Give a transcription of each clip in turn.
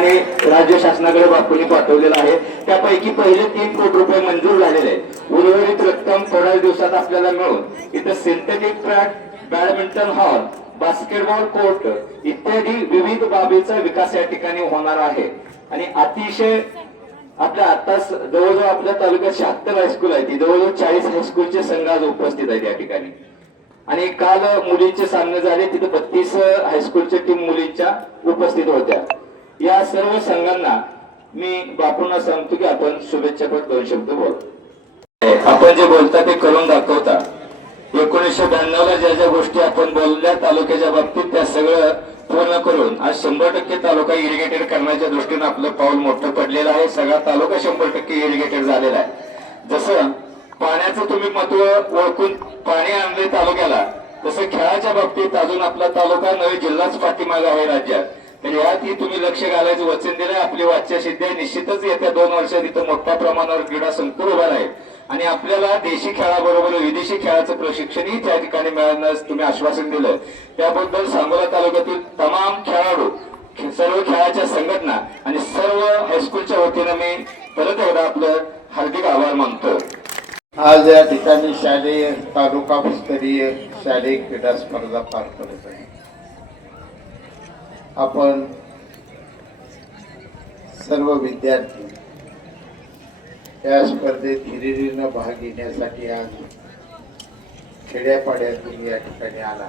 शासनाने राज्य शासनाकडे बापूंनी पाठवलेलं आहे. त्यापैकी पहिले तीन कोटी रुपये मंजूर झालेले आहेत. उर्वरित रक्कम थोड्या दिवसात आपल्याला मिळून इथं synthetic track badminton hall basketball court इत्यादी विविध बाबीचा विकास या ठिकाणी होणार आहे. आणि अतिशय आपल्या आताच जवळजवळ आपल्या तालुक्यात शहात्तर हायस्कूल आहे ती जवळजवळ चाळीस हायस्कूलचे संघ आज उपस्थित आहेत या ठिकाणी. आणि काल मुलींचे सामने झाले. तिथे बत्तीस हायस्कूलच्या टीम मुलींच्या उपस्थित होत्या. या सर्व संघांना मी बापूंना सांगतो की आपण शुभेच्छापद दोन शब्द बोल आपण जे बोलता ते करून दाखवता. एकोणीसशे ब्याण्णवला ज्या ज्या गोष्टी आपण बोलल्या तालुक्याच्या बाबतीत त्या सगळं पूर्ण करून आज शंभर टक्के तालुका इरिगेटेड करण्याच्या दृष्टीनं आपलं पाऊल मोठं पडलेलं आहे. सगळा तालुका शंभर टक्के इरिगेटेड झालेला आहे. जसं पाण्याचं तुम्ही महत्त्व ओळखून पाणी आणले तालुक्याला तसं खेळाच्या बाबतीत अजून आपला तालुका नवे जिल्हाच पाठीमागा आहे राज्यात. तर यातही तुम्ही लक्ष घालायचं वचन दिलं आपली वाच्या सिद्धी आहे. निश्चितच येत्या दोन वर्षात इथं मोठ्या प्रमाणावर क्रीडा संकुल उभा आहे आणि आपल्याला देशी खेळाबरोबर विदेशी खेळाचं प्रशिक्षणही त्या ठिकाणी मिळण्यास तुम्ही आश्वासन दिलं. त्याबद्दल सांगोला तालुक्यातील तमाम खेळाडू सर्व खेळाच्या संघटना आणि सर्व हायस्कूलच्या वतीनं मी परत एकदा आपलं हार्दिक आभार मानतो. आज या ठिकाणी शालेय तालुका स्तरीय शालेय क्रीडा स्पर्धा पार पडत आहे. आपण सर्व विद्यार्थी या स्पर्धेत हिरिरीनं भाग घेण्यासाठी आज खेड्यापाड्यातून या ठिकाणी आला.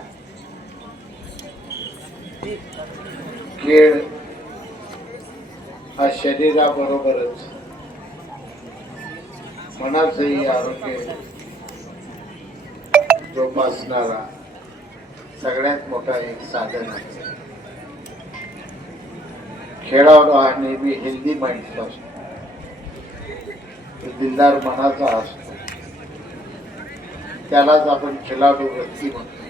खेळ हा शरीराबरोबरच मनाचंही आरोग्य जोपासणारा सगळ्यात मोठा एक साधन आहे. खेळाडू हा नेहमी हेल्दी माइंडचा असतो. दिलदार मनाचा असतो. त्यालाच आपण खिलाडू वृत्ती म्हणतो.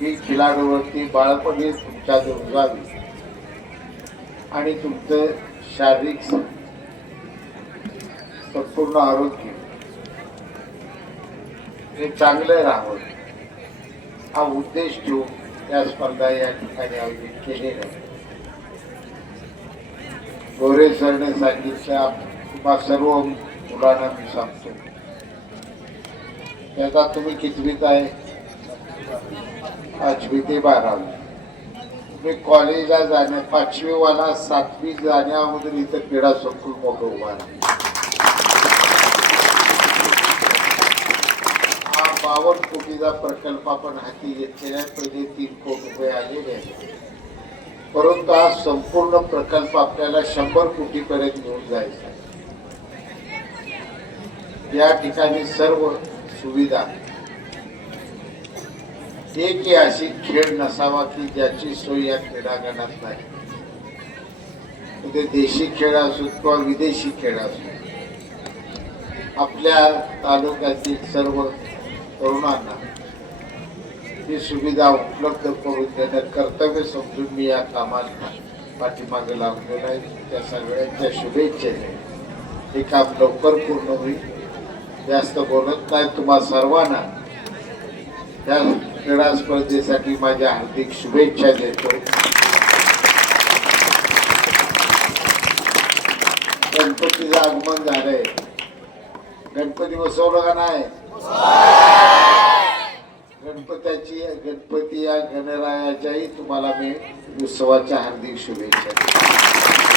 ही खिलाडू वृत्ती बाळपणी तुमच्या रुजावी आणि तुमचं शारीरिक संपूर्ण आरोग्य. हे चांगलं राहावं. हा उद्देश ठेवून या स्पर्धा या ठिकाणी आयोजित केलेल्या आहेत. गोरे सरने सांगितलं तुम्हा सर्व मुलांना मी सांगतो. त्याचा तुम्ही कितवीत आहे? पाचवी ते बारावी. तुम्ही कॉलेजला जाण्या पाचवीवाला सातवी जाण्या अगोदर इथं क्रीडा संकुल मोठं उभा हा बावन्न कोटीचा प्रकल्प आपण हाती घेतलेला आहे. पहिले तीन कोटी रुपये आलेले आहेत. परंतु हा संपूर्ण प्रकल्प आपल्याला शंभर कोटीपर्यंत घेऊन जायचा आहे. या ठिकाणी सर्व सुविधा. एक अशी खेळ नसावा की ज्याची सोय या क्रीडांगणात नाही. ते देशी खेळ असो किंवा विदेशी खेळ असो आपल्या तालुक्यातील सर्व तरुणांना ही सुविधा उपलब्ध करून देण्यात कर्तव्य समजून मी या कामाला पाठीमागे लागलेलं आहे. त्या सगळ्यांच्या शुभेच्छेने हे काम लवकर पूर्ण होईल. जास्त बोलत नाही. तुम्हा सर्वांना या क्रीडा स्पर्धेसाठी माझ्या हार्दिक शुभेच्छा देतो. गणपतीचं आगमन झालंय. गणपती बसवलं का नाही? गणपत्याची गणपती या गणरायाच्याही तुम्हाला मी उत्सवाच्या हार्दिक शुभेच्छा